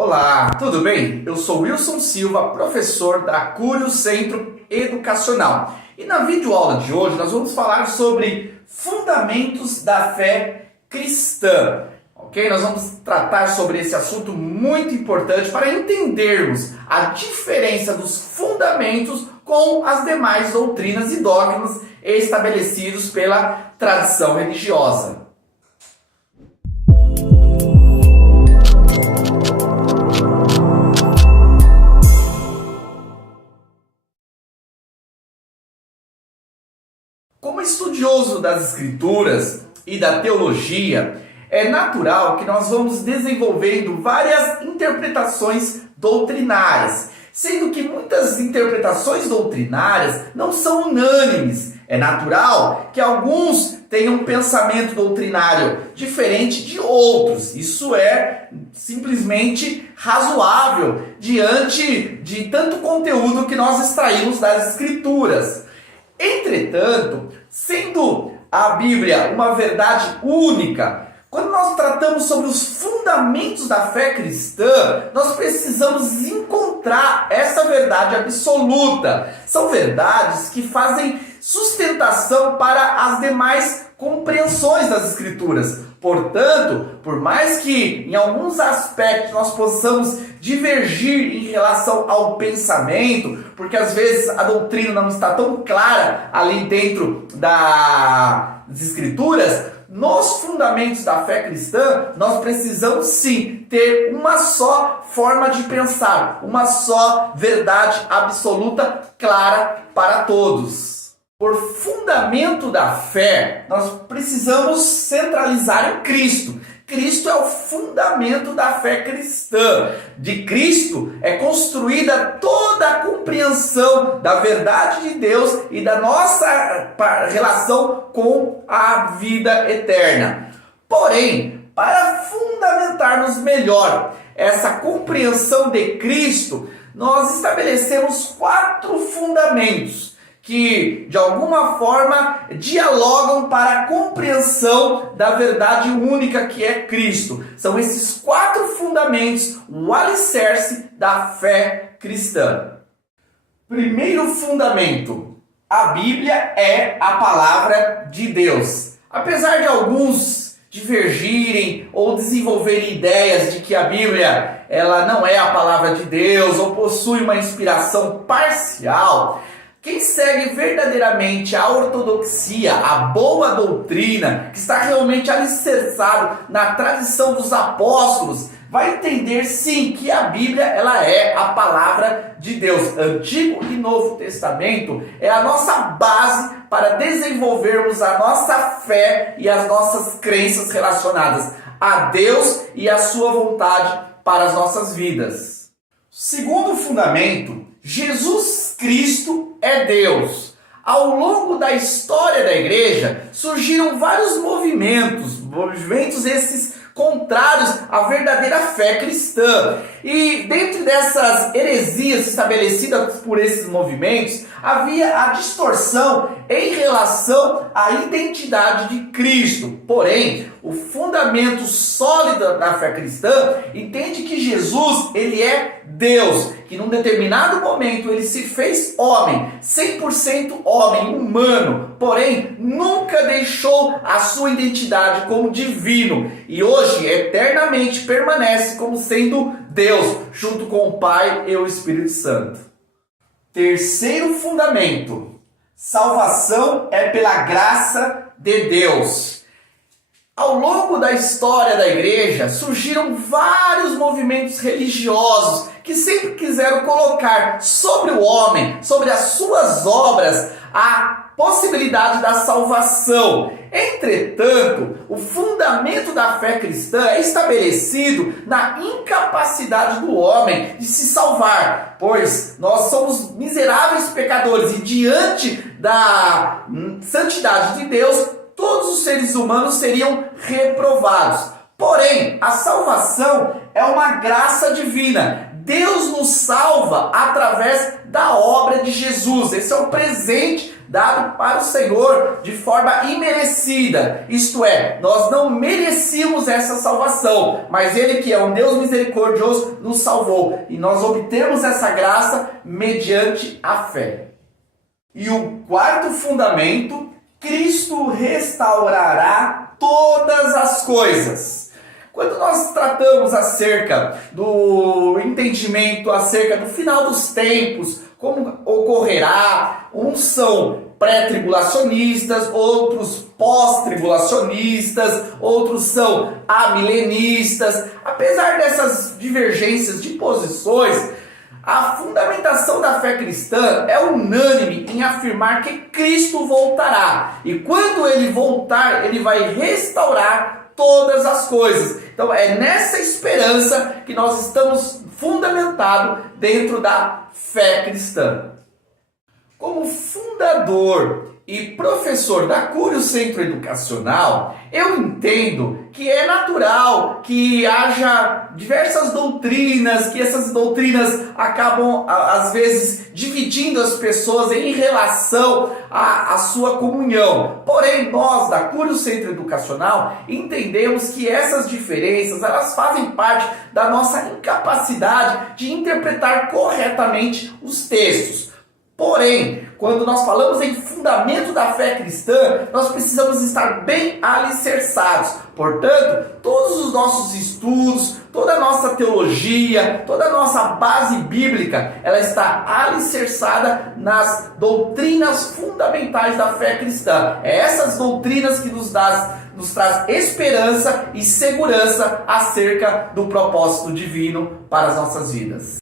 Olá, tudo bem? Eu sou Wilson Silva, professor da Cúrio Centro Educacional. E na videoaula de hoje nós vamos falar sobre fundamentos da fé cristã. Ok? Nós vamos tratar sobre esse assunto muito importante para entendermos a diferença dos fundamentos com as demais doutrinas e dogmas estabelecidos pela tradição religiosa. Como estudioso das Escrituras e da teologia, é natural que nós vamos desenvolvendo várias interpretações doutrinárias, sendo que muitas interpretações doutrinárias não são unânimes. É natural que alguns tenham um pensamento doutrinário diferente de outros. Isso é simplesmente razoável diante de tanto conteúdo que nós extraímos das Escrituras. Entretanto, sendo a Bíblia uma verdade única, quando nós tratamos sobre os fundamentos da fé cristã, nós precisamos encontrar essa verdade absoluta. São verdades que fazem sustentação para as demais compreensões das Escrituras. Portanto, por mais que em alguns aspectos nós possamos divergir em relação ao pensamento, porque às vezes a doutrina não está tão clara ali dentro das Escrituras, nos fundamentos da fé cristã, nós precisamos sim ter uma só forma de pensar, uma só verdade absoluta, clara para todos. Por fundamento da fé, nós precisamos centralizar em Cristo. Cristo é o fundamento da fé cristã. De Cristo é construída toda a compreensão da verdade de Deus e da nossa relação com a vida eterna. Porém, para fundamentarmos melhor essa compreensão de Cristo, nós estabelecemos 4 fundamentos que, de alguma forma, dialogam para a compreensão da verdade única que é Cristo. São esses 4 fundamentos, o alicerce da fé cristã. Primeiro fundamento: a Bíblia é a palavra de Deus. Apesar de alguns divergirem ou desenvolverem ideias de que a Bíblia ela não é a palavra de Deus ou possui uma inspiração parcial, quem segue verdadeiramente a ortodoxia, a boa doutrina, que está realmente alicerçado na tradição dos apóstolos, vai entender sim que a Bíblia ela é a palavra de Deus. Antigo e Novo Testamento é a nossa base para desenvolvermos a nossa fé e as nossas crenças relacionadas a Deus e a sua vontade para as nossas vidas. Segundo fundamento: Jesus Cristo é Deus. Ao longo da história da igreja, surgiram vários movimentos esses contrários à verdadeira fé cristã. E dentro dessas heresias estabelecidas por esses movimentos, havia a distorção em relação à identidade de Cristo. Porém, o fundamento sólido da fé cristã entende que Jesus, ele é Deus, que num determinado momento ele se fez homem, 100% homem, humano, porém nunca deixou a sua identidade como divino e hoje eternamente permanece como sendo Deus, junto com o Pai e o Espírito Santo. Terceiro fundamento: salvação é pela graça de Deus. Ao longo da história da igreja, surgiram vários movimentos religiosos que sempre quiseram colocar sobre o homem, sobre as suas obras, a possibilidade da salvação. Entretanto, o fundamento da fé cristã é estabelecido na incapacidade do homem de se salvar, pois nós somos miseráveis pecadores e diante da santidade de Deus, todos os seres humanos seriam reprovados. Porém, a salvação é uma graça divina. Deus nos salva através da obra de Jesus. Esse é um presente dado para o Senhor de forma imerecida. Isto é, nós não merecíamos essa salvação, mas Ele, que é um Deus misericordioso, nos salvou. E nós obtemos essa graça mediante a fé. E o quarto fundamento: Cristo restaurará todas as coisas. Quando nós tratamos acerca do entendimento, acerca do final dos tempos, como ocorrerá, uns são pré-tribulacionistas, outros pós-tribulacionistas, outros são amilenistas. Apesar dessas divergências de posições, a fundamentação da fé cristã é unânime em afirmar que Cristo voltará. E quando Ele voltar, Ele vai restaurar todas as coisas. Então é nessa esperança que nós estamos fundamentados dentro da fé cristã. Como fundador e professor da Cúrio Centro Educacional, eu entendo que é natural que haja diversas doutrinas, que essas doutrinas acabam, às vezes, dividindo as pessoas em relação à sua comunhão. Porém, nós, da Cúrio Centro Educacional, entendemos que essas diferenças, elas fazem parte da nossa incapacidade de interpretar corretamente os textos. Porém, quando nós falamos em fundamento da fé cristã, nós precisamos estar bem alicerçados. Portanto, todos os nossos estudos, toda a nossa teologia, toda a nossa base bíblica, ela está alicerçada nas doutrinas fundamentais da fé cristã. É essas doutrinas que nos traz esperança e segurança acerca do propósito divino para as nossas vidas.